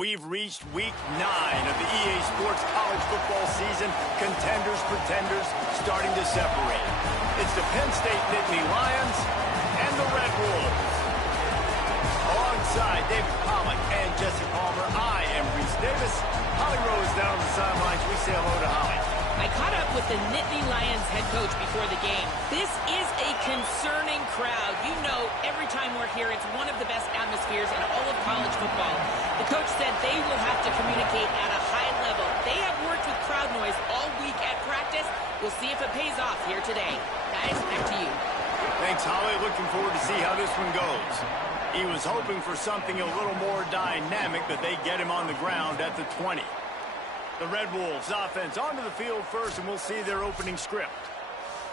We've reached week 9 of the EA Sports college football season. Contenders, pretenders, starting to separate. It's the Penn State Nittany Lions and the Red Wolves. Alongside David Pollack and Jesse Palmer, I am Reese Davis. Holly Rose down on the sidelines. We say hello to Holly. I caught up with the Nittany Lions head coach before the game. This is a concerning crowd. You know, every time we're here, it's one of the best atmospheres in all of college football. The coach said they will have to communicate at a high level. They have worked with crowd noise all week at practice. We'll see if it pays off here today. Guys, back to you. Thanks, Holly. Looking forward to see how this one goes. He was hoping for something a little more dynamic, but they get him on the ground at the 20. The Red Wolves offense onto the field first, and we'll see their opening script.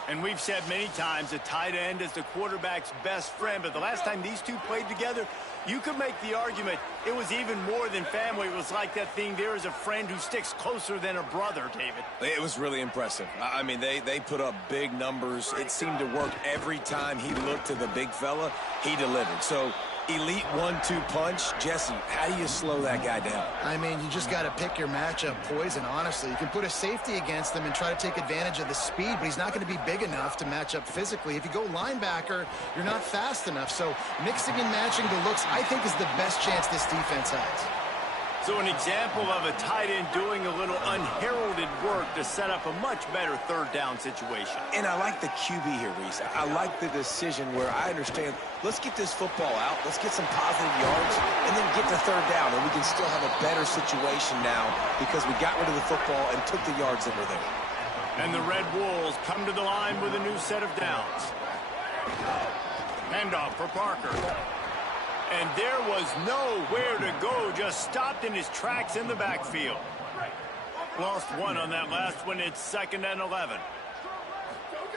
And we've said many times a tight end is the quarterback's best friend, but the last time these two played together, you could make the argument it was even more than family. It was like that thing, there is a friend who sticks closer than a brother, David. It was really impressive. I mean, they put up big numbers. It seemed to work every time he looked to the big fella, he delivered. So, elite 1-2 punch. Jesse, how do you slow that guy down? I mean, you just got to pick your matchup poison, honestly. You can put a safety against him and try to take advantage of the speed, but he's not going to be big enough to match up physically. If you go linebacker, you're not fast enough. So mixing and matching the looks, I think, is the best chance this defense has. So an example of a tight end doing a little unheralded work to set up a much better third down situation. And I like the QB here, Reese. I like the decision where I understand, let's get this football out, let's get some positive yards, and then get to third down, and we can still have a better situation now because we got rid of the football and took the yards that were there. And the Red Wolves come to the line with a new set of downs. Handoff for Parker. And there was nowhere to go, just stopped in his tracks in the backfield. Lost one on that last one. It's 2nd and 11.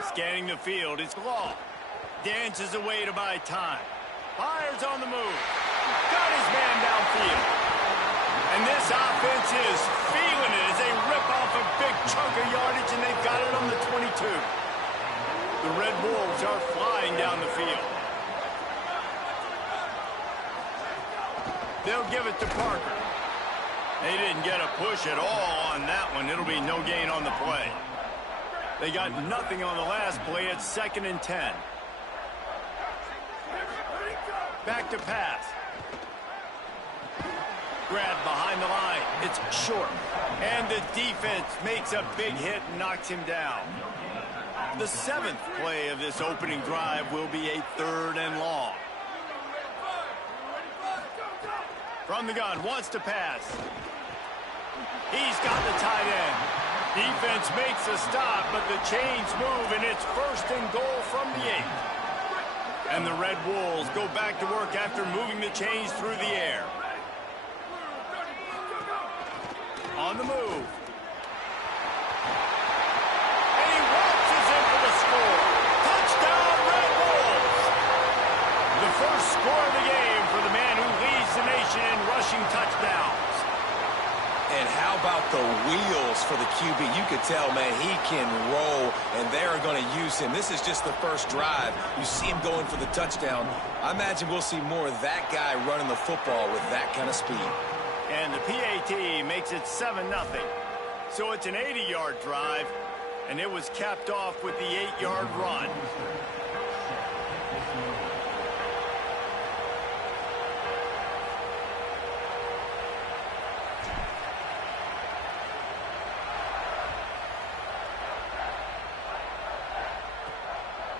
Scanning the field, it's Law. Dances away to buy time. Fires on the move. Got his man downfield. And this offense is feeling it as they rip off a big chunk of yardage, and they've got it on the 22. The Red Wolves are flying down the field. They'll give it to Parker. They didn't get a push at all on that one. It'll be no gain on the play. They got nothing on the last play. It's 2nd and 10. Back to pass. Grab behind the line. It's short. And the defense makes a big hit and knocks him down. The 7th play of this opening drive will be a 3rd and long. From the gun, wants to pass. He's got the tight end. Defense makes a stop, but the chains move, and it's 1st and goal from the 8. And the Red Wolves go back to work after moving the chains through the air. On the move. And he waltzes in for the score. Touchdown, Red Wolves! The first score of the game for the man who leads the nation in rushing touchdowns. And how about the wheels for the QB? You could tell, man, he can roll, and they're going to use him. This is just the first drive. You see him going for the touchdown. I imagine we'll see more of that guy running the football with that kind of speed. And the PAT makes it 7-0. So it's an 80-yard drive, and it was capped off with the 8-yard run.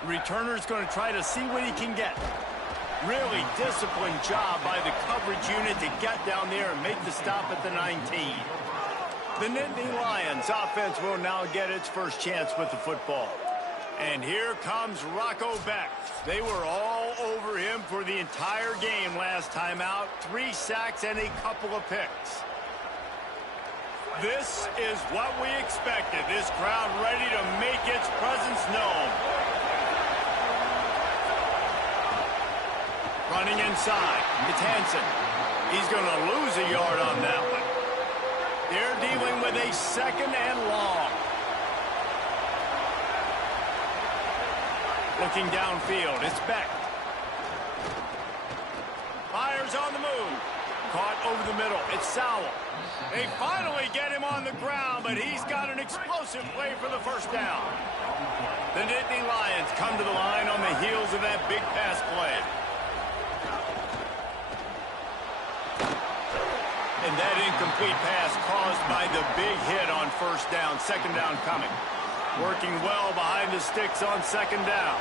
Returner's going to try to see what he can get. Really disciplined job by the coverage unit to get down there and make the stop at the 19. The Nittany Lions offense will now get its first chance with the football. And here comes Rocco Beck. They were all over him for the entire game last time out. 3 sacks and a couple of picks. This is what we expected. This crowd ready to make its presence known. Running inside. It's Hansen. He's going to lose a yard on that one. They're dealing with a 2nd and long. Looking downfield. It's Beck. Fires on the move. caught over the middle. It's Sowell. They finally get him on the ground, but he's got an explosive play for the first down. The Nittany Lions come to the line on the heels of that big pass play. And that incomplete pass caused by the big hit on first down. Second down coming. Working well behind the sticks on second down.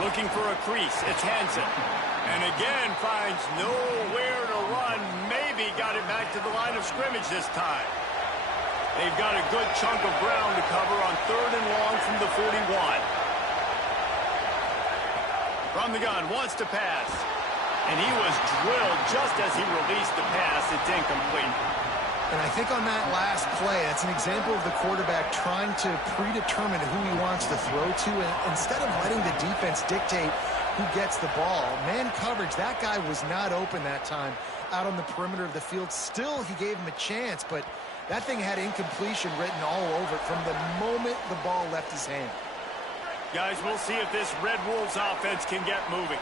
Looking for a crease. It's Hansen. And again finds nowhere to run. Maybe got it back to the line of scrimmage this time. They've got a good chunk of ground to cover on third and long from the 41. From the gun, wants to pass. And he was drilled just as he released the pass. It's incomplete. And I think on that last play, that's an example of the quarterback trying to predetermine who he wants to throw to. And instead of letting the defense dictate who gets the ball, man coverage, that guy was not open that time out on the perimeter of the field. Still, he gave him a chance, but that thing had incompletion written all over it from the moment the ball left his hand. Guys, we'll see if this Red Wolves offense can get moving.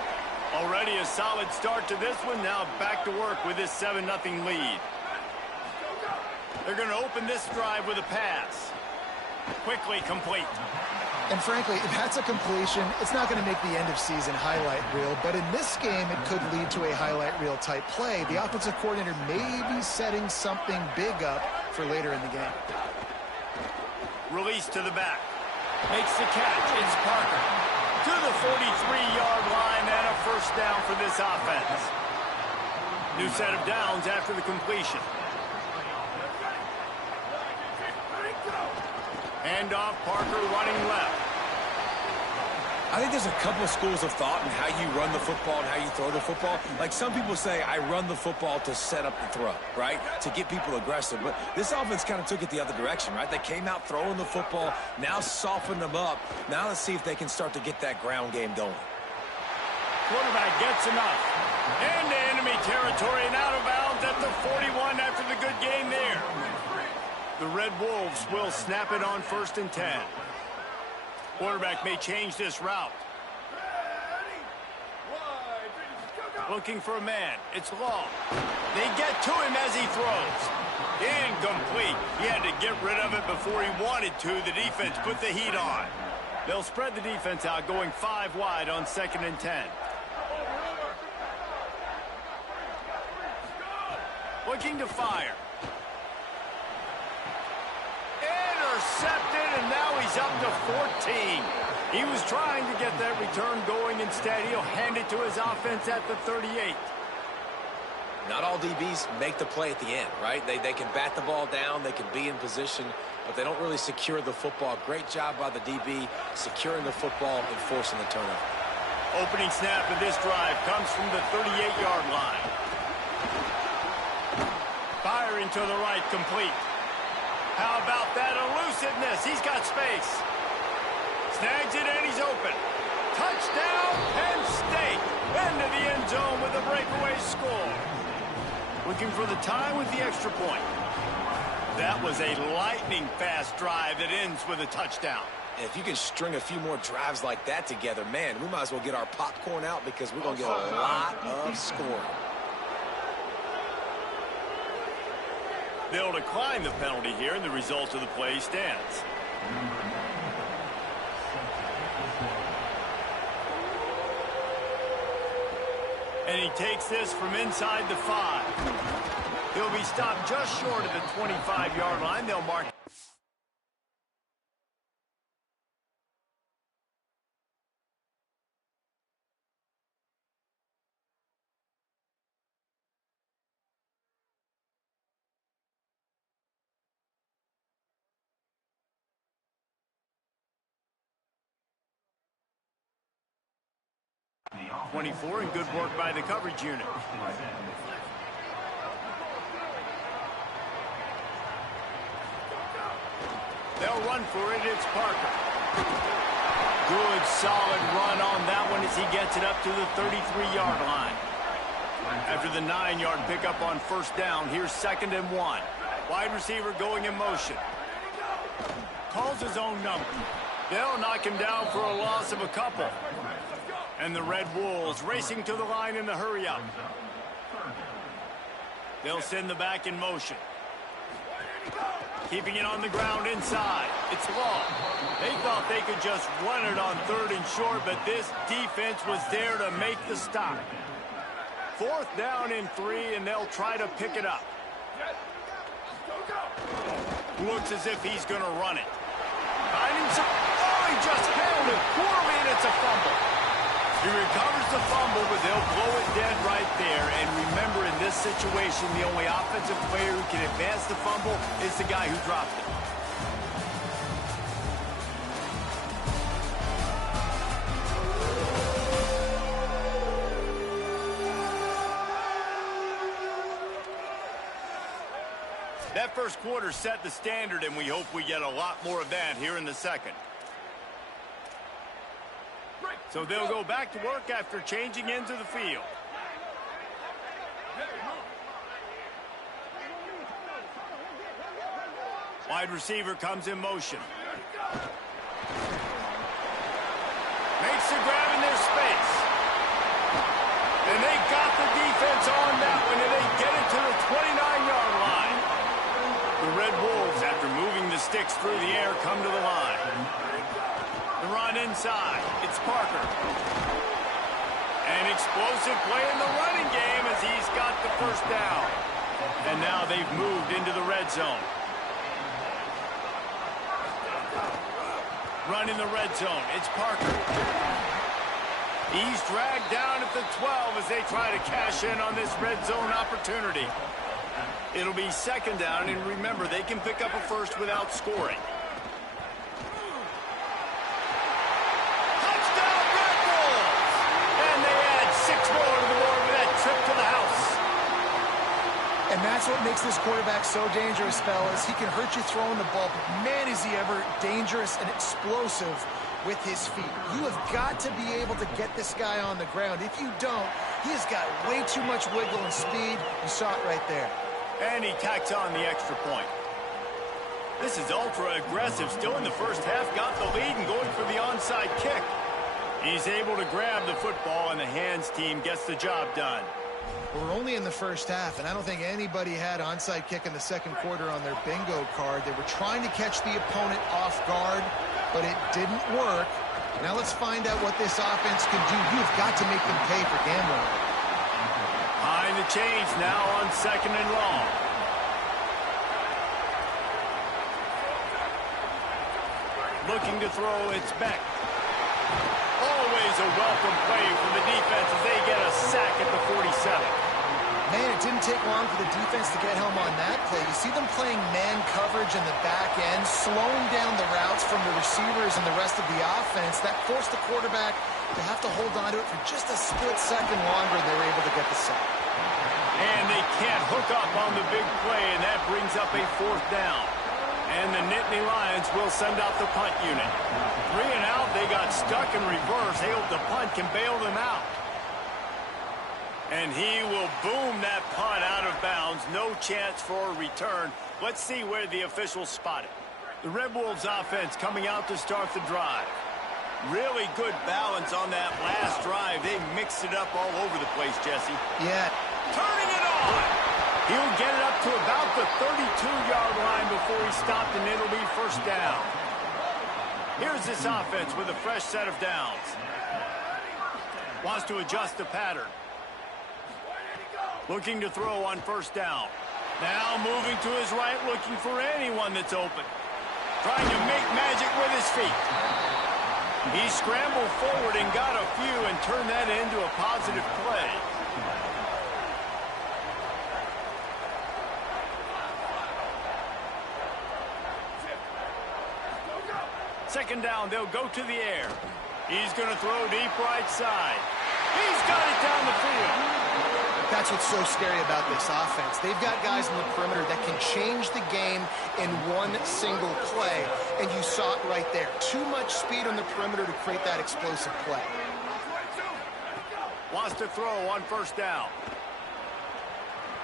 Already a solid start to this one. Now back to work with this 7-0 lead. They're going to open this drive with a pass. Quickly complete. And frankly, if that's a completion, it's not going to make the end of season highlight reel. But in this game, it could lead to a highlight reel type play. The offensive coordinator may be setting something big up for later in the game. Release to the back. Makes the catch. It's Parker. To the 43-yard line and a first down for this offense. New set of downs after the completion. Handoff, Parker running left. I think there's a couple of schools of thought in how you run the football and how you throw the football. Like some people say, I run the football to set up the throw, right? To get people aggressive. But this offense kind of took it the other direction, right? They came out throwing the football, now softened them up. Now let's see if they can start to get that ground game going. Quarterback gets enough. Into enemy territory and out of bounds at the 41 after the good game there. The Red Wolves will snap it on 1st and 10. Quarterback may change this route. Looking for a man. It's Law. They get to him as he throws. Incomplete. He had to get rid of it before he wanted to. The defense put the heat on. They'll spread the defense out, going 5 wide on 2nd and 10. Looking to fire. Intercepted, and now he's up to 14. He was trying to get that return going. Instead, he'll hand it to his offense at the 38. Not all DBs make the play at the end, right? They can bat the ball down, they can be in position, but they don't really secure the football. Great job by the DB securing the football and forcing the turnover. Opening snap of this drive comes from the 38-yard line. Firing to the right, complete. How about that elusiveness? He's got space. Snags it and he's open. Touchdown, Penn State. Into the end zone with a breakaway score. Looking for the tie with the extra point. That was a lightning-fast drive that ends with a touchdown. If you can string a few more drives like that together, man, we might as well get our popcorn out because we're going to get a lot of scoring. They'll decline the penalty here, and the result of the play stands. And he takes this from inside the 5. He'll be stopped just short of the 25-yard line. They'll mark. .24 and good work by the coverage unit. They'll run for it. It's Parker. Good, solid run on that one as he gets it up to the 33-yard line. After the 9-yard pickup on first down, here's 2nd and 1. Wide receiver going in motion. Calls his own number. They'll knock him down for a loss of a couple. And the Red Wolves racing to the line in the hurry-up. They'll send the back in motion. Keeping it on the ground inside. It's long. They thought they could just run it on 3rd and short, but this defense was there to make the stop. 4th down and 3, and they'll try to pick it up. Looks as if he's going to run it. Oh, he just handled it poorly, and it's a fumble. He recovers the fumble, but they'll blow it dead right there. And remember, in this situation, the only offensive player who can advance the fumble is the guy who dropped it. That first quarter set the standard, and we hope we get a lot more of that here in the second. So they'll go back to work after changing into the field. Wide receiver comes in motion. Makes the grab in their space. And they got the defense on that one, and they get it to the 29-yard line. The Red Wolves, after moving the sticks through the air, come to the line. The run inside. It's Parker. An explosive play in the running game as he's got the first down. And now they've moved into the red zone. Run in the red zone. It's Parker. He's dragged down at the 12 as they try to cash in on this red zone opportunity. It'll be 2nd down, and remember, they can pick up a first without scoring. Touchdown, Red Wolves! And they add 6 more to the board with that trip to the house. And that's what makes this quarterback so dangerous, fellas. He can hurt you throwing the ball, but man, is he ever dangerous and explosive with his feet. You have got to be able to get this guy on the ground. If you don't, he has got way too much wiggle and speed. You saw it right there. And he tacks on the extra point. This is ultra-aggressive. Still in the first half, got the lead and going for the onside kick. He's able to grab the football, and the hands team gets the job done. We're only in the first half, and I don't think anybody had onside kick in the second quarter on their bingo card. They were trying to catch the opponent off guard, but it didn't work. Now let's find out what this offense can do. You've got to make them pay for gambling. Behind the chains now on 2nd and long. Looking to throw, it's Beck. Always a welcome play from the defense as they get a sack at the 47. Man, it didn't take long for the defense to get home on that play. You see them playing man coverage in the back end, slowing down the routes from the receivers and the rest of the offense. That forced the quarterback to have to hold on to it for just a split second longer, and they were able to get the sack. And they can't hook up on the big play, and that brings up a 4th down. And the Nittany Lions will send out the punt unit. 3 and out, they got stuck in reverse. They hope the punt can bail them out. And he will boom that punt out of bounds. No chance for a return. Let's see where the officials spot it. The Red Wolves offense coming out to start the drive. Really good balance on that last drive. They mixed it up all over the place, Jesse. Yeah. Turning it on. He'll get it up to about the 32-yard line before he stopped, and it'll be 1st down. Here's this offense with a fresh set of downs. Wants to adjust the pattern. Looking to throw on 1st down. Now moving to his right, looking for anyone that's open. Trying to make magic with his feet. He scrambled forward and got a few and turned that into a positive play. Second down, they'll go to the air. He's going to throw deep right side. He's got it down the field. That's what's so scary about this offense. They've got guys in the perimeter that can change the game in one single play, and you saw it right there. Too much speed on the perimeter to create that explosive play. Wants to throw on 1st down.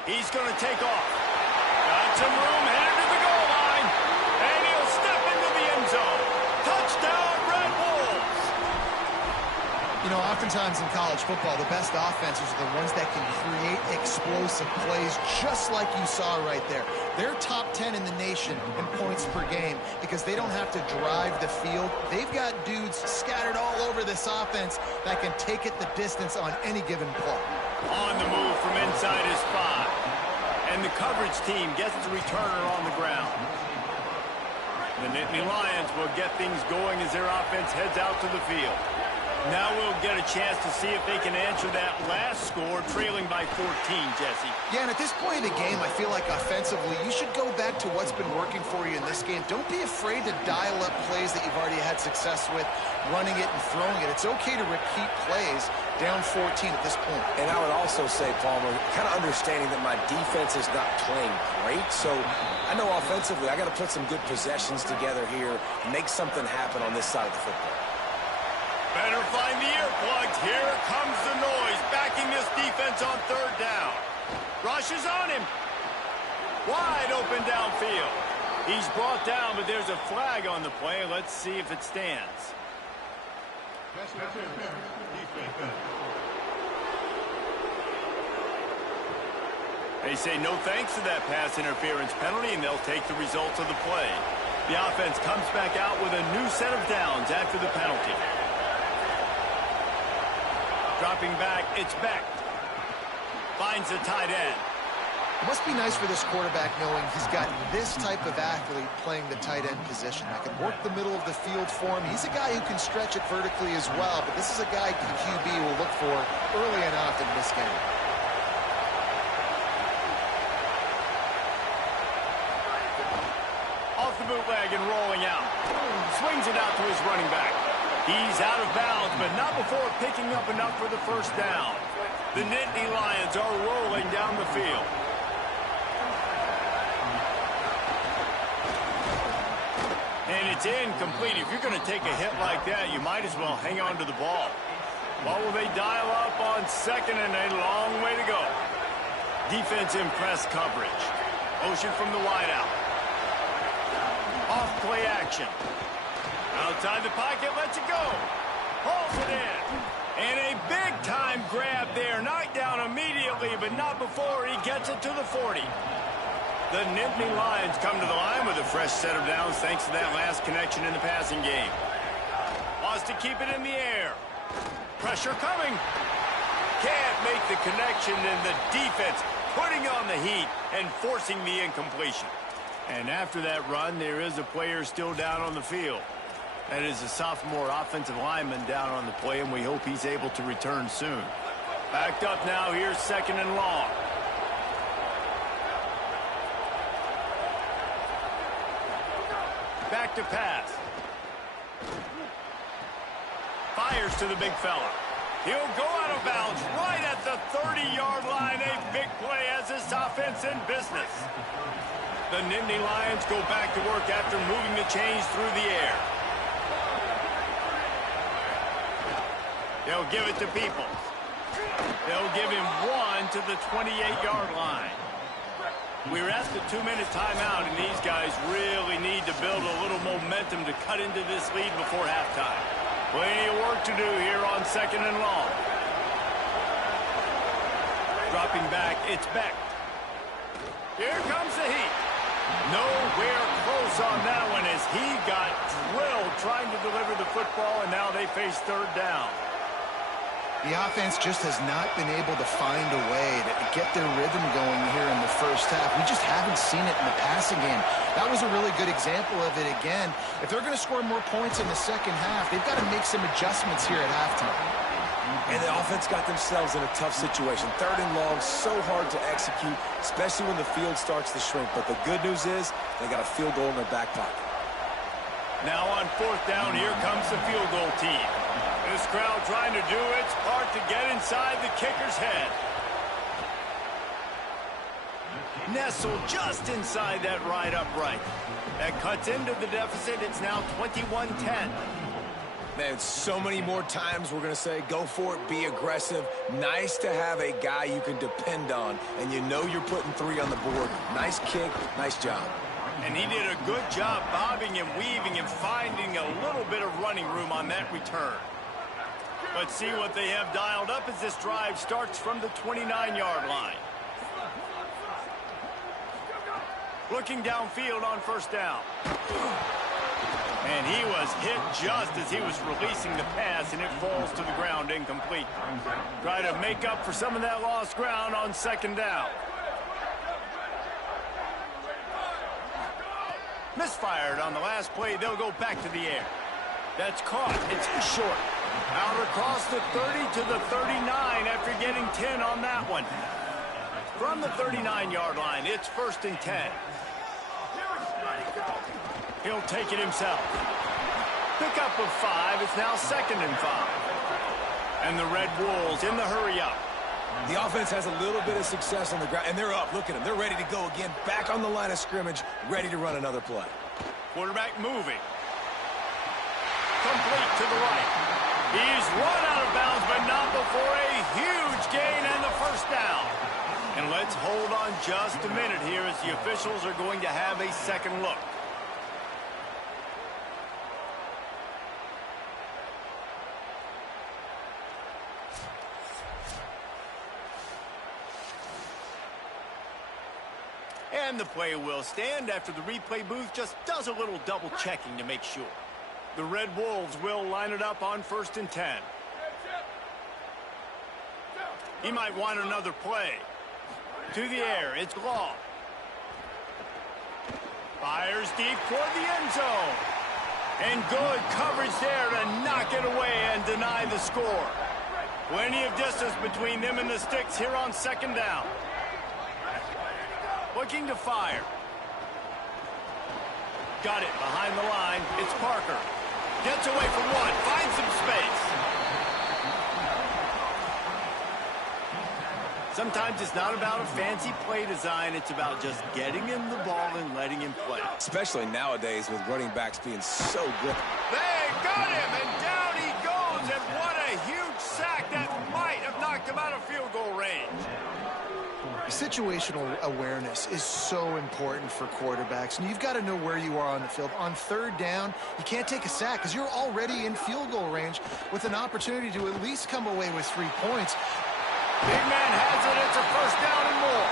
He's going to take off. Got some room, headed to the goal line, and he'll step into the end zone. Touchdown, Red Wolves! You know, oftentimes in college football, the best offenses are the ones that can create explosive plays, just like you saw right there. They're top 10 in the nation in points per game because they don't have to drive the field. They've got dudes scattered all over this offense that can take it the distance on any given play. On the move from inside his spot. And the coverage team gets the returner on the ground. The Nittany Lions will get things going as their offense heads out to the field. Now we'll get a chance to see if they can answer that last score, trailing by 14, Jesse. Yeah, and at this point in the game, I feel like offensively, you should go back to what's been working for you in this game. Don't be afraid to dial up plays that you've already had success with, running it and throwing it. It's okay to repeat plays down 14 at this point. And I would also say, Palmer, kind of understanding that my defense is not playing great, so I know offensively I got to put some good possessions together here, make something happen on this side of the football. Better find the earplugs. Here comes the noise, backing this defense on third down. Rush is on him. Wide open downfield. He's brought down, but there's a flag on the play. Let's see if it stands. They say no thanks to that pass interference penalty, and they'll take the results of the play. The offense comes back out with a new set of downs after the penalty. Dropping back, it's Beck. Finds the tight end. It must be nice for this quarterback knowing he's got this type of athlete playing the tight end position that can work the middle of the field for him. He's a guy who can stretch it vertically as well, but this is a guy the QB will look for early and often in this game. Off the bootleg and rolling out. Swings it out to his running back. He's out of bounds, but not before picking up enough for the first down. The Nittany Lions are rolling down the field. And it's incomplete. If you're going to take a hit like that, you might as well hang on to the ball. What will they dial up on second and a long way to go? Defense in press coverage. Motion from the wideout. Off play action. Outside the pocket, lets it go. Hauls it in. And a big-time grab there. Knocked down immediately, but not before he gets it to the 40. The Nittany Lions come to the line with a fresh set of downs thanks to that last connection in the passing game. Wants to keep it in the air. Pressure coming. Can't make the connection, and the defense putting on the heat and forcing the incompletion. And after that run, there is a player still down on the field. That is a sophomore offensive lineman down on the play, and we hope he's able to return soon. Backed up now, here's second and long. Back to pass. Fires to the big fella. He'll go out of bounds right at the 30-yard line. A big play as this offense in business. The Nittany Lions go back to work after moving the chains through the air. They'll give it to Peoples. They'll give him one to the 28-yard line. We're at the 2-minute timeout, and these guys really need to build a little momentum to cut into this lead before halftime. Plenty of work to do here on second and long. Dropping back, it's Beck. Here comes the heat. Nowhere close on that one as he got drilled trying to deliver the football, and now they face third down. The offense just has not been able to find a way to get their rhythm going here in the first half. We just haven't seen it in the passing game. That was a really good example of it again. If they're going to score more points in the second half, they've got to make some adjustments here at halftime. And the offense got themselves in a tough situation. Third and long, so hard to execute, especially when the field starts to shrink. But the good news is they got a field goal in their back pocket. Now on fourth down, here comes the field goal team. This crowd trying to do its part to get inside the kicker's head. Nestled just inside that right upright. That cuts into the deficit. It's now 21-10. Man, so many more times we're going to say, go for it, be aggressive. Nice to have a guy you can depend on, and you know you're putting three on the board. Nice kick, nice job. And he did a good job bobbing and weaving and finding a little bit of running room on that return. Let's see what they have dialed up as this drive starts from the 29-yard line. Looking downfield on first down. And he was hit just as he was releasing the pass, and it falls to the ground incomplete. Try to make up for some of that lost ground on second down. Misfired on the last play. They'll go back to the air. That's caught. It's short. Out across the 30 to the 39 after getting 10 on that one. From the 39-yard line, it's 1st and 10. He'll take it himself. Pickup of 5. It's now 2nd and 5. And the Red Wolves in the hurry up. The offense has a little bit of success on the ground, and they're up. Look at them. They're ready to go again. Back on the line of scrimmage, ready to run another play. Quarterback moving. Complete to the right. He's run out of bounds, but not before a huge gain and the first down. And let's hold on just a minute here as the officials are going to have a second look. And the play will stand after the replay booth just does a little double checking to make sure. The Red Wolves will line it up on 1st and 10. He might want another play. To the air, it's Law. Fires deep toward the end zone. And good coverage there to knock it away and deny the score. Plenty of distance between them and the sticks here on 2nd down. Looking to fire. Got it behind the line. It's Parker. Gets away from one. Finds some space. Sometimes it's not about a fancy play design. It's about just getting him the ball and letting him play. Especially nowadays with running backs being so good. They got him, and down he goes. And what a huge sack that might have knocked him out of field goal range. Situational awareness is so important for quarterbacks, and you've got to know where you are on the field. On 3rd down, you can't take a sack because you're already in field goal range with an opportunity to at least come away with 3 points. Big man has it. It's a 1st down and more.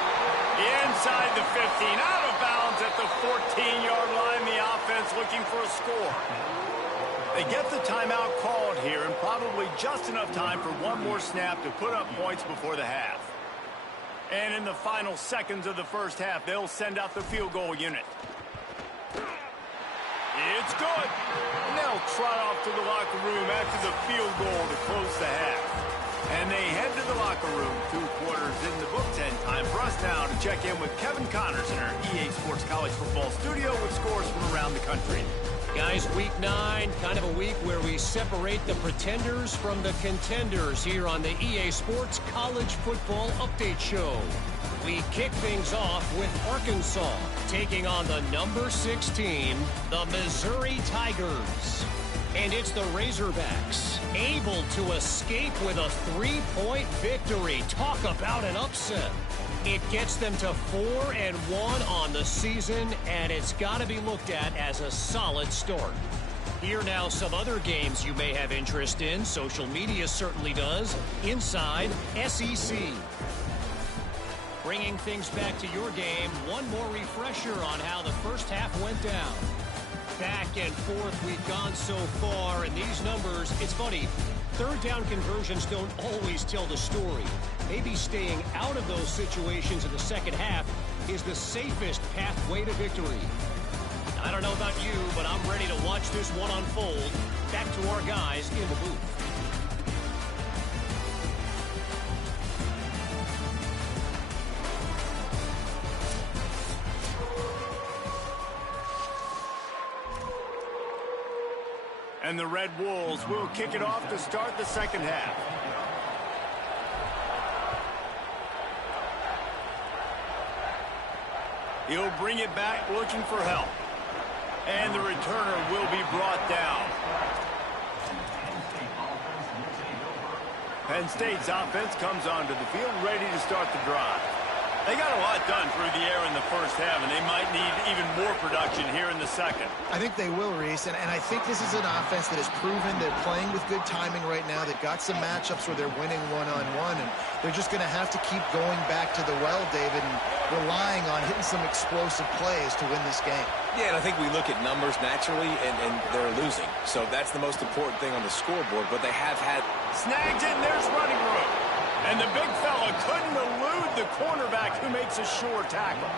Inside the 15, out of bounds at the 14-yard line. The offense looking for a score. They get the timeout called here, and probably just enough time for one more snap to put up points before the half. And in the final seconds of the first half, they'll send out the field goal unit. It's good. And they'll trot off to the locker room after the field goal to close the half. And they head to the locker room. 2 quarters in the books, and time for us now to check in with Kevin Connors in our EA Sports College Football studio with scores from around the country. Guys, week 9, kind of a week where we separate the pretenders from the contenders here on the EA Sports College Football Update Show. We kick things off with Arkansas taking on the number 6 team, the Missouri Tigers. And it's the Razorbacks able to escape with a 3-point victory. Talk about an upset. It gets them to 4-1 on the season, and it's got to be looked at as a solid start. Here now some other games you may have interest in. Social media certainly does. Inside SEC. Bringing things back to your game, one more refresher on how the first half went down. Back and forth we've gone so far, and these numbers, it's funny, 3rd down conversions don't always tell the story. Maybe staying out of those situations in the second half is the safest pathway to victory. I don't know about you, but I'm ready to watch this one unfold. Back to our guys in the booth. And the Red Wolves will kick it off to start the second half. He'll bring it back looking for help. And the returner will be brought down. Penn State's offense comes onto the field ready to start the drive. They got a lot done through the air in the first half, and they might need even more production here in the second. I think they will, Reese, and I think this is an offense that has proven they're playing with good timing right now. They've got some matchups where they're winning one-on-one, and they're just going to have to keep going back to the well, David, and relying on hitting some explosive plays to win this game. Yeah, and I think we look at numbers naturally, and they're losing. So that's the most important thing on the scoreboard, but they have had... Snags it, and there's running room. And the big fella couldn't elude the cornerback who makes a sure tackle.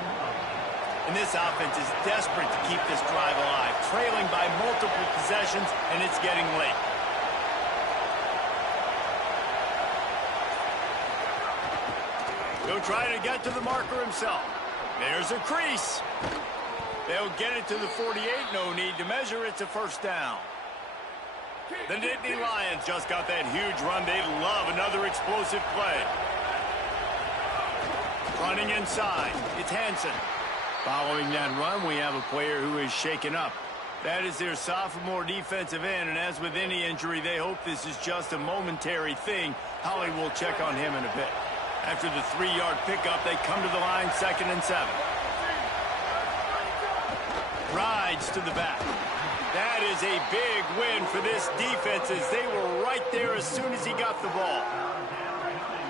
And this offense is desperate to keep this drive alive, trailing by multiple possessions, and it's getting late. He'll try to get to the marker himself. There's a crease. They'll get it to the 48. No need to measure. It's a first down. The Nittany Lions just got that huge run. They love another explosive play. Running inside. It's Hansen. Following that run, we have a player who is shaken up. That is their sophomore defensive end, and as with any injury, they hope this is just a momentary thing. Holly will check on him in a bit. After the 3-yard pickup, they come to the line, 2nd and 7. Rides to the back. That is a big win for this defense as they were right there as soon as he got the ball.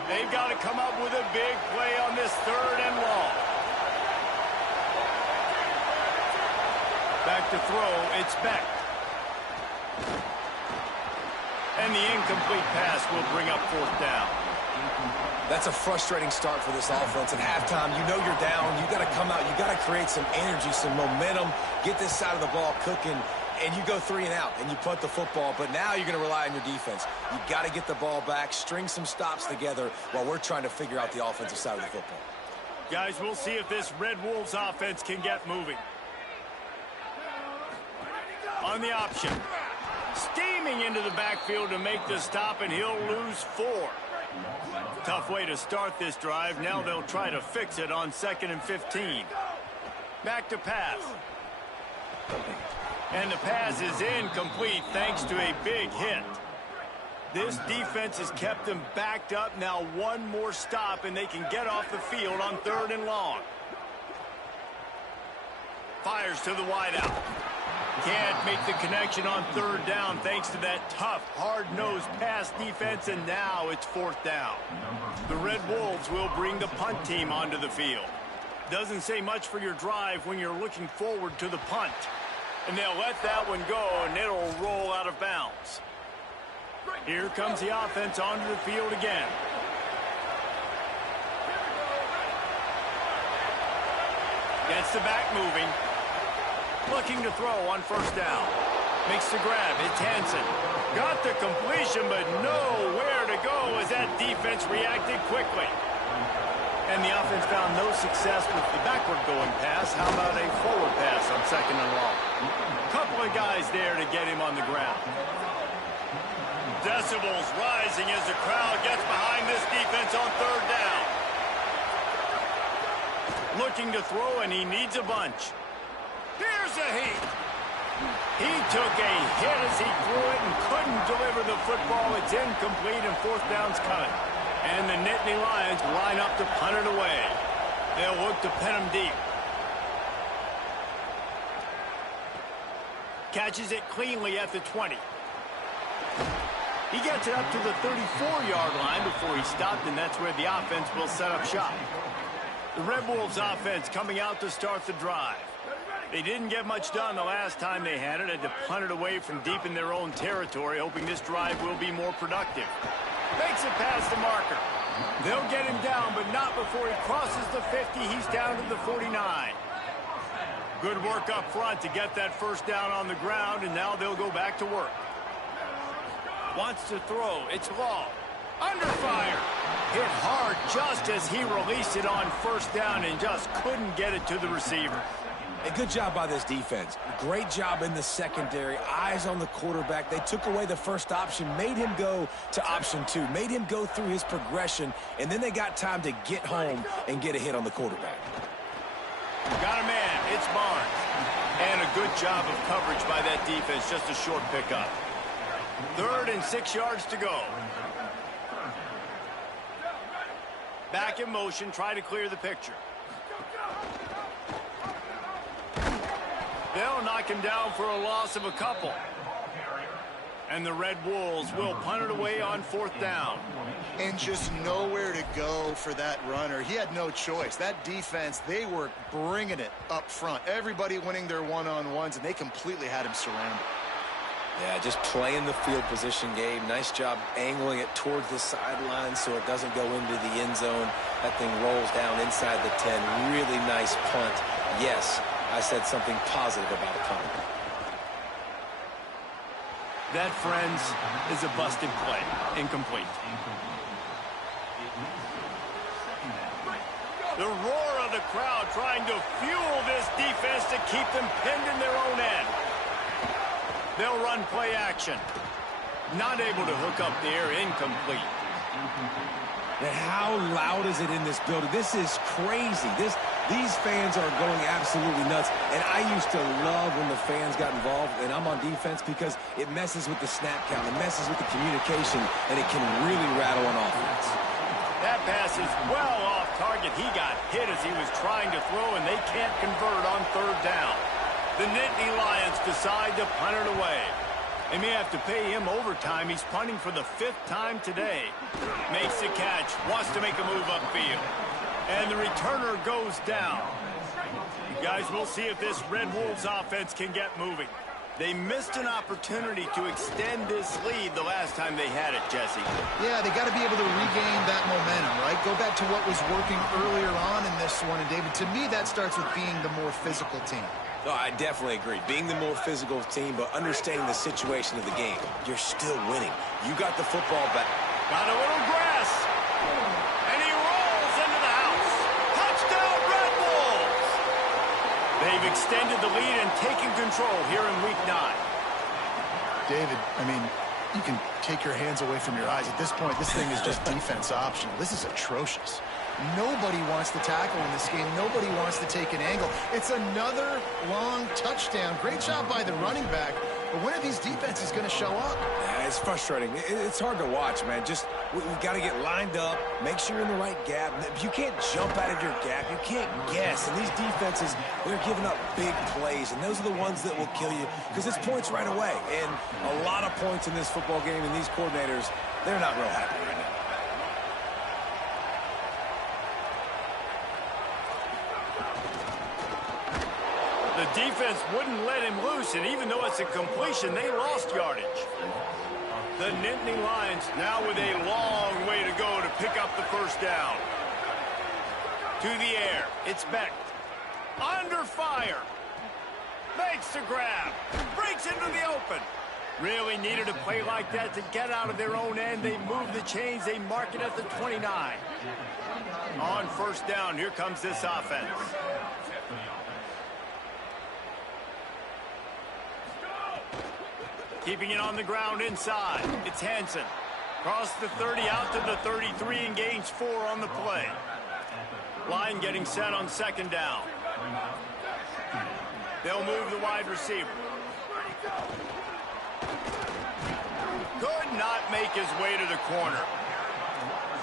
They've got to come up with a big play on this 3rd and long. Back to throw, it's Beck. And the incomplete pass will bring up 4th down. That's a frustrating start for this offense. At halftime, you know you're down. You got to come out. You got to create some energy, some momentum, get this side of the ball cooking, and you go 3 and out, and you punt the football. But now you're going to rely on your defense. You got to get the ball back, string some stops together while we're trying to figure out the offensive side of the football. Guys, we'll see if this Red Wolves offense can get moving. On the option. Steaming into the backfield to make the stop, and he'll lose 4. Tough way to start this drive. Now they'll try to fix it on 2nd and 15. Back to pass. And the pass is incomplete thanks to a big hit. This defense has kept them backed up. Now one more stop and they can get off the field on 3rd and long. Fires to the wideout. Can't make the connection on 3rd down thanks to that tough, hard-nosed pass defense, and now it's 4th down. The Red Wolves will bring the punt team onto the field. Doesn't say much for your drive when you're looking forward to the punt. And they'll let that one go, and it'll roll out of bounds. Here comes the offense onto the field again. Gets the back moving. Looking to throw on 1st down. Makes the grab. It's Hansen. Got the completion, but nowhere to go as that defense reacted quickly. And the offense found no success with the backward-going pass. How about a forward pass on 2nd and long? Couple of guys there to get him on the ground. Decibels rising as the crowd gets behind this defense on 3rd down. Looking to throw, and he needs a bunch. Here's a heat. He took a hit as he threw it and couldn't deliver the football. It's incomplete and 4th down's coming. And the Nittany Lions line up to punt it away. They'll look to pin him deep. Catches it cleanly at the 20. He gets it up to the 34-yard line before he stopped, and that's where the offense will set up shop. The Red Wolves offense coming out to start the drive. They didn't get much done the last time they had it. Had to punt it away from deep in their own territory, hoping this drive will be more productive. Makes it past the marker. They'll get him down, but not before he crosses the 50. He's down to the 49. Good work up front to get that 1st down on the ground, and now they'll go back to work. Wants to throw. It's Law. Under fire. Hit hard just as he released it on 1st down and just couldn't get it to the receiver. A good job by this defense. Great job in the secondary. Eyes on the quarterback. They took away the first option, made him go to option 2, made him go through his progression, and then they got time to get home and get a hit on the quarterback. Got a man. It's Barnes. And a good job of coverage by that defense. Just a short pickup. 3rd and 6 yards to go. Back in motion, try to clear the picture. They'll knock him down for a loss of a couple. And the Red Wolves will punt it away on 4th down. And just nowhere to go for that runner. He had no choice. That defense, they were bringing it up front. Everybody winning their one-on-ones, and they completely had him surrounded. Yeah, just playing the field position game. Nice job angling it towards the sideline so it doesn't go into the end zone. That thing rolls down inside the 10. Really nice punt. Yes, I said something positive about a punt. That, friends, is a busted play. Incomplete. The roar of the crowd trying to fuel this defense to keep them pinned in their own end. They'll run play action. Not able to hook up there. Incomplete. And how loud is it in this building? This is crazy. These fans are going absolutely nuts. And I used to love when the fans got involved, and I'm on defense, because it messes with the snap count. It messes with the communication, and it can really rattle an offense. That pass is well off target. He got hit as he was trying to throw, and they can't convert on 3rd down. The Nittany Lions decide to punt it away. They may have to pay him overtime. He's punting for the 5th time today. Makes the catch. Wants to make a move upfield. And the returner goes down. You guys, we'll see if this Red Wolves offense can get moving. They missed an opportunity to extend this lead the last time they had it, Jesse. Yeah, they got to be able to regain that momentum, right? Go back to what was working earlier on in this one. And, David, to me, that starts with being the more physical team. No, I definitely agree. Being the more physical team, but understanding the situation of the game. You're still winning. You got the football back. Got a little grass. And he rolls into the house. Touchdown, Red Wolves! They've extended the lead and taken control here in Week 9. David, I mean, you can take your hands away from your eyes. At this point, this thing is just defense optional. This is atrocious. Nobody wants to tackle in this game. Nobody wants to take an angle. It's another long touchdown. Great job by the running back. But when are these defenses going to show up? Yeah, it's frustrating. It's hard to watch, man. Just, we got to get lined up, make sure you're in the right gap. You can't jump out of your gap. You can't guess. And these defenses, they're giving up big plays, and those are the ones that will kill you, because it's points right away. And a lot of points in this football game, and these coordinators, they're not real happy right now. The defense wouldn't let him loose, and even though it's a completion, they lost yardage. The Nittany Lions now with a long way to go to pick up the 1st down. To the air. It's Beck. Under fire. Makes the grab. Breaks into the open. Really needed a play like that to get out of their own end. They move the chains. They mark it at the 29. On 1st down, here comes this offense. Keeping it on the ground inside. It's Hansen. Cross the 30 out to the 33 and gains 4 on the play. Line getting set on 2nd down. They'll move the wide receiver. Could not make his way to the corner.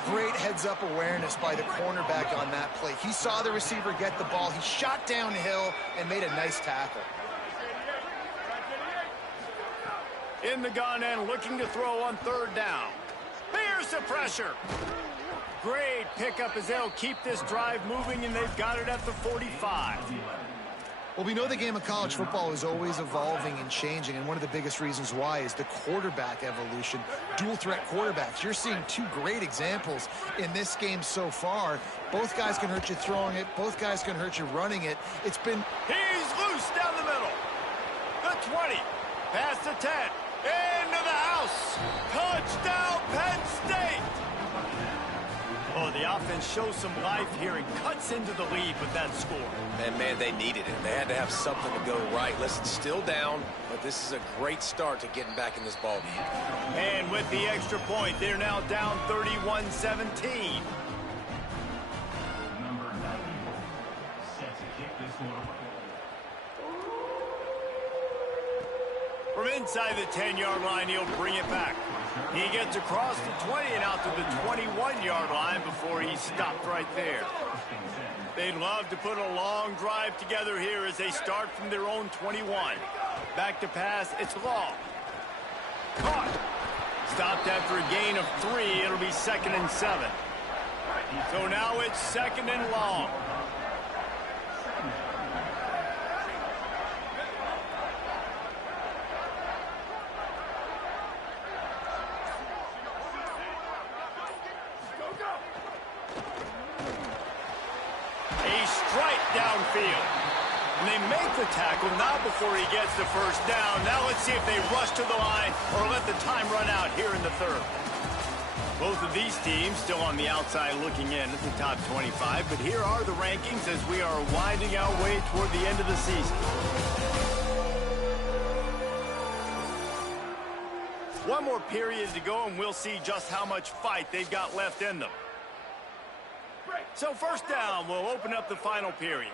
Great heads-up awareness by the cornerback on that play. He saw the receiver get the ball. He shot downhill and made a nice tackle. In the gun and looking to throw on 3rd down. Here's the pressure. Great pickup as they'll keep this drive moving, and they've got it at the 45. Well, we know the game of college football is always evolving and changing, and one of the biggest reasons why is the quarterback evolution. Dual threat quarterbacks. You're seeing 2 great examples in this game so far. Both guys can hurt you throwing it. Both guys can hurt you running it. It's been... He's loose down the middle. The 20. Past the 10. Into the house. Touchdown, Penn State. Oh, the offense shows some life here and cuts into the lead with that score. And, man, they needed it. They had to have something to go right. Listen, still down, but this is a great start to getting back in this ballgame. And with the extra point, they're now down 31-17. From inside the 10-yard line. He'll bring it back. He gets across the 20 and out to the 21-yard line before he stopped right there. They'd love to put a long drive together here as they start from their own 21. Back to pass, it's Law. Caught. Stopped after a gain of 3. It'll be 2nd and 7. So now it's 2nd and long. A strike downfield. And they make the tackle, not before he gets the first down. Now let's see if they rush to the line or let the time run out here in the third. Both of these teams still on the outside looking in at the top 25, but here are the rankings as we are winding our way toward the end of the season. One more period to go, and we'll see just how much fight they've got left in them. So first down will open up the final period.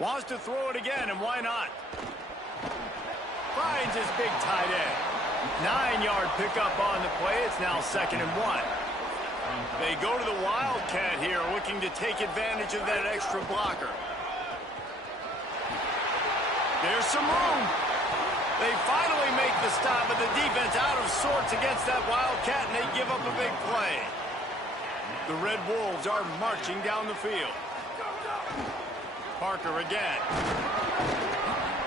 Wants to throw it again, and why not? Finds his big tight end. 9-yard pickup on the play. It's now 2nd and 1. They go to the Wildcat here, looking to take advantage of that extra blocker. There's some room. They finally make the stop, but the defense out of sorts against that Wildcat, and they give up a big play. The Red Wolves are marching down the field. Parker again.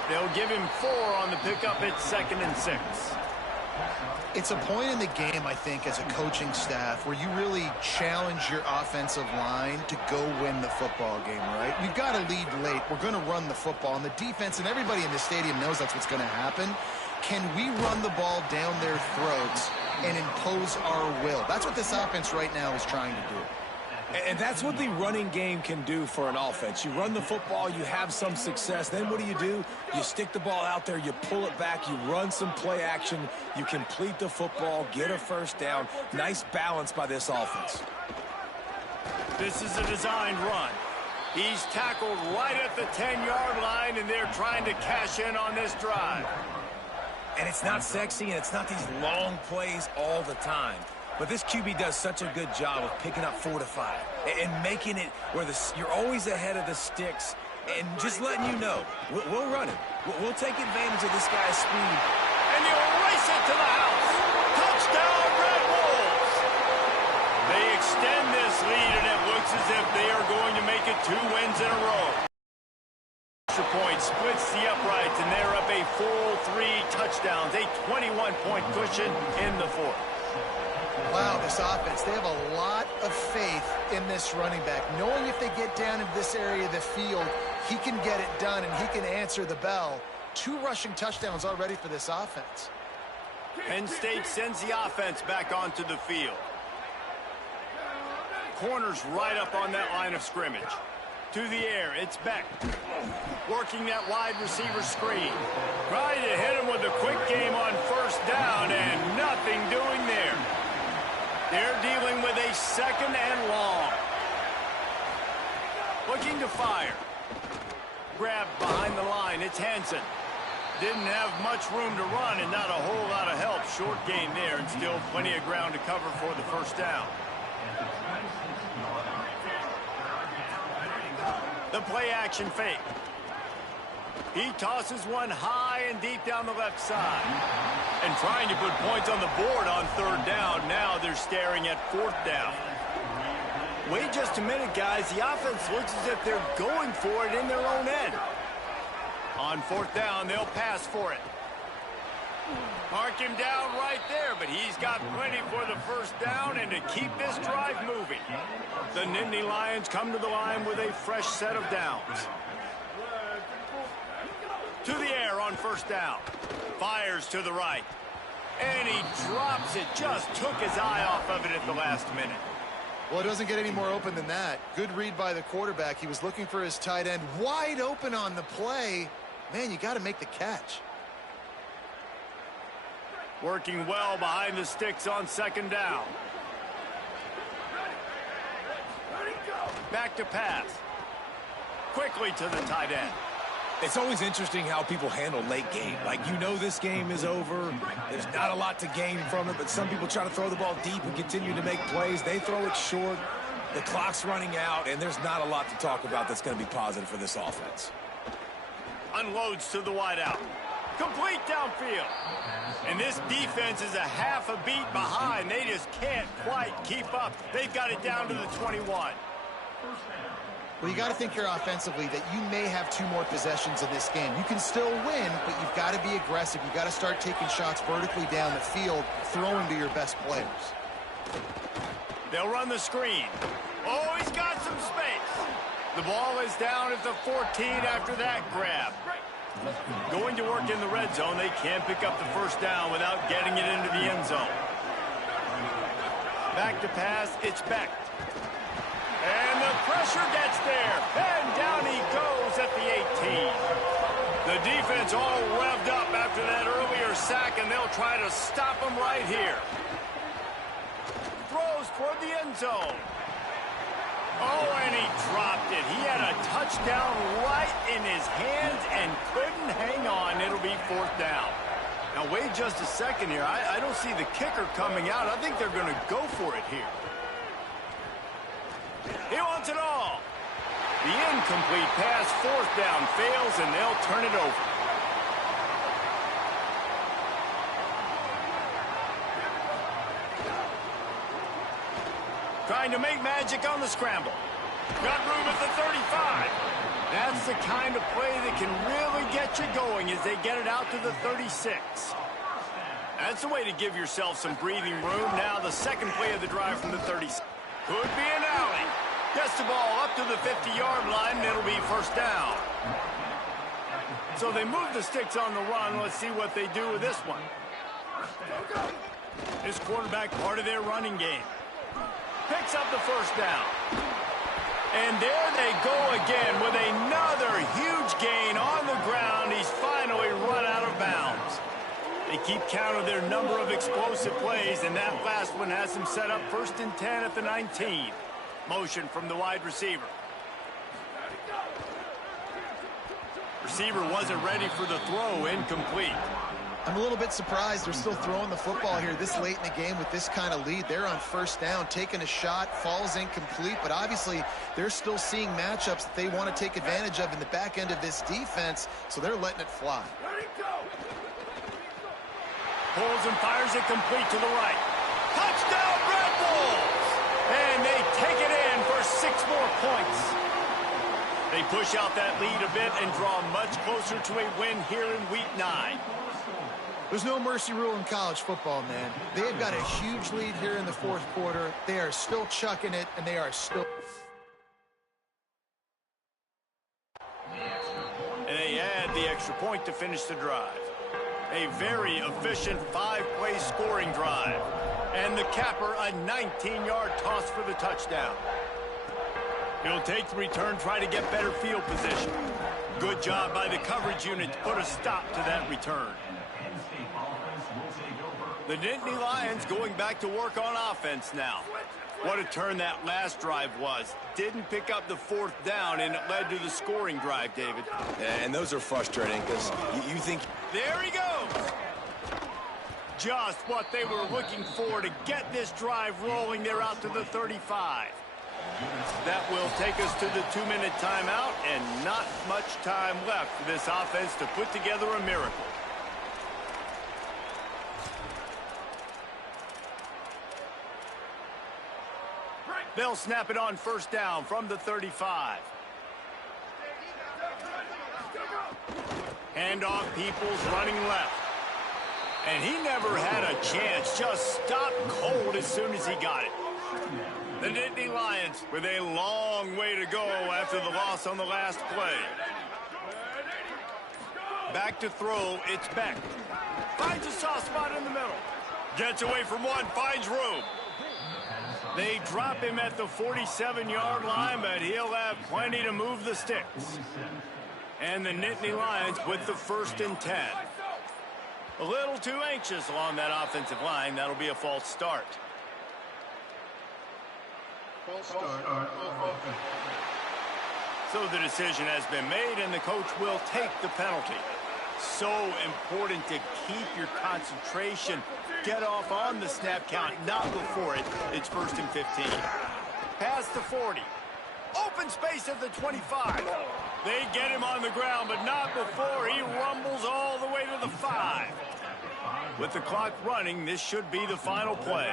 They'll give him 4 on the pickup. It's 2nd and 6. It's a point in the game, I think, as a coaching staff where you really challenge your offensive line to go win the football game, right? We've got to lead late. We're going to run the football, and the defense and everybody in the stadium knows that's what's going to happen. Can we run the ball down their throats and impose our will? That's what this offense right now is trying to do. And that's what the running game can do for an offense. You run the football, you have some success. Then what do? You stick the ball out there, you pull it back, you run some play action, you complete the football, get a first down. Nice balance by this offense. This is a designed run. He's tackled right at the 10-yard line, and they're trying to cash in on this drive. And it's not sexy, and it's not these long plays all the time. But this QB does such a good job of picking up 4 to 5 and making it where you're always ahead of the sticks and just letting you know, we'll run it. We'll take advantage of this guy's speed. And you race it to the house. Touchdown, Red Wolves. They extend this lead, and it looks as if they are going to make it 2 wins in a row. Extra point splits the uprights, and they're up a full 3 touchdowns, a 21-point cushion in the fourth. Wow, this offense, they have a lot of faith in this running back, knowing if they get down into this area of the field, he can get it done and he can answer the bell. 2 rushing touchdowns already for this offense. Penn State sends the offense back onto the field. Corners right up on that line of scrimmage. To the air, it's Beck. Working that wide receiver screen. Trying to hit him with a quick game on first down, and nothing doing there. They're dealing with a 2nd and long. Looking to fire. Grabbed behind the line. It's Hansen. Didn't have much room to run and not a whole lot of help. Short game there, and still plenty of ground to cover for the first down. The play action fake. He tosses one high and deep down the left side. And trying to put points on the board on 3rd down. Now they're staring at 4th down. Wait just a minute, guys. The offense looks as if they're going for it in their own end. On 4th down, they'll pass for it. Mark him down right there, but he's got plenty for the first down and to keep this drive moving. The Nittany Lions come to the line with a fresh set of downs. To the air on first down. Fires to the right. And he drops it. Just took his eye off of it at the last minute. Well, it doesn't get any more open than that. Good read by the quarterback. He was looking for his tight end. Wide open on the play. Man, you got to make the catch. Working well behind the sticks on 2nd down. Back to pass. Quickly to the tight end. It's always interesting how people handle late game. Like, you know this game is over. There's not a lot to gain from it, but some people try to throw the ball deep and continue to make plays. They throw it short. The clock's running out, and there's not a lot to talk about that's going to be positive for this offense. Unloads to the wideout. Complete downfield. And this defense is a half a beat behind. They just can't quite keep up. They've got it down to the 21. Well, you got to think here offensively that you may have 2 more possessions in this game. You can still win, but you've got to be aggressive. You've got to start taking shots vertically down the field, throwing to your best players. They'll run the screen. Oh, he's got some space. The ball is down at the 14 after that grab. Going to work in the red zone, they can't pick up the first down without getting it into the end zone. Back to pass, it's Beck. And the pressure gets there. And down he goes at the 18. The defense all revved up after that earlier sack, and they'll try to stop him right here. Throws toward the end zone. Oh, and he dropped it. He had a touchdown right in his hands and couldn't hang on. It'll be 4th down. Now, wait just a second here. I don't see the kicker coming out. I think they're going to go for it here. He wants it all. The incomplete pass, 4th down, fails, and they'll turn it over. Trying to make magic on the scramble. Got room at the 35. That's the kind of play that can really get you going as they get it out to the 36. That's the way to give yourself some breathing room. Now the second play of the drive from the 36. Could be an alley. Gets the ball up to the 50-yard line, and it'll be 1st down. So they move the sticks on the run. Let's see what they do with this one. This quarterback, part of their running game. Picks up the 1st down. And there they go again with another huge gain on the ground. He's finally run out of bounds. They keep count of their number of explosive plays, and that last one has them set up 1st and 10 at the 19. Motion from the wide receiver. Receiver wasn't ready for the throw, incomplete. I'm a little bit surprised they're still throwing the football here this late in the game with this kind of lead. They're on 1st down, taking a shot, falls incomplete, but obviously they're still seeing matchups that they want to take advantage of in the back end of this defense, so they're letting it fly. Pulls and fires it complete to the right. Touchdown, Red Bulls! And they take it in for 6 more points. They push out that lead a bit and draw much closer to a win here in Week 9. There's no mercy rule in college football, man. They've got a huge lead here in the 4th quarter. They are still chucking it, and they are still... And they add the extra point to finish the drive. A very efficient 5-play scoring drive. And the capper, a 19-yard toss for the touchdown. He'll take the return, try to get better field position. Good job by the coverage unit to put a stop to that return. The Nittany Lions going back to work on offense now. What a turn that last drive was. Didn't pick up the 4th down, and it led to the scoring drive, David. And those are frustrating because you think... There he goes! Just what they were looking for to get this drive rolling. They're out to the 35. That will take us to the 2-minute timeout, and not much time left for this offense to put together a miracle. They'll snap it on 1st down from the 35. Handoff, Peoples running left. And he never had a chance, just stopped cold as soon as he got it. The Nittany Lions with a long way to go after the loss on the last play. Back to throw, it's Beck. Finds a soft spot in the middle. Gets away from one, finds room. They drop him at the 47-yard line, but he'll have plenty to move the sticks. And the Nittany Lions with the 1st and 10. A little too anxious along that offensive line. That'll be a false start. So the decision has been made, and the coach will take the penalty. So important to keep your concentration. Get off on the snap count, not before it. It's 1st and 15. Past the 40. Open space at the 25. They get him on the ground, but not before he rumbles all the way to the 5. With the clock running, this should be the final play.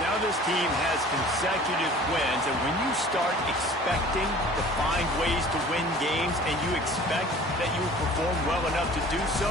Now this team has consecutive wins, and when you start expecting to find ways to win games and you expect that you will perform well enough to do so,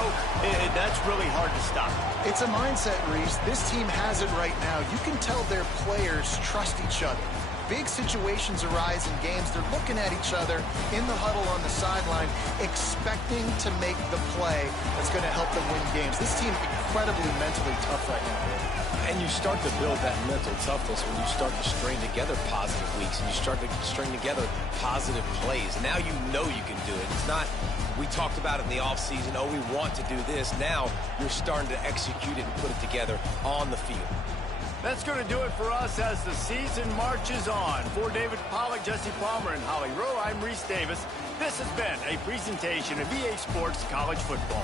that's really hard to stop. It's a mindset, Reese. This team has it right now. You can tell their players trust each other. Big situations arise in games. They're looking at each other in the huddle on the sideline, expecting to make the play that's going to help them win games. This team incredibly mentally tough right now. And you start to build that mental toughness when you start to string together positive weeks and you start to string together positive plays. Now you know you can do it. It's not, we talked about it in the offseason, oh, we want to do this. Now you're starting to execute it and put it together on the field. That's going to do it for us as the season marches on. For David Pollack, Jesse Palmer, and Holly Rowe, I'm Reese Davis. This has been a presentation of EA Sports College Football.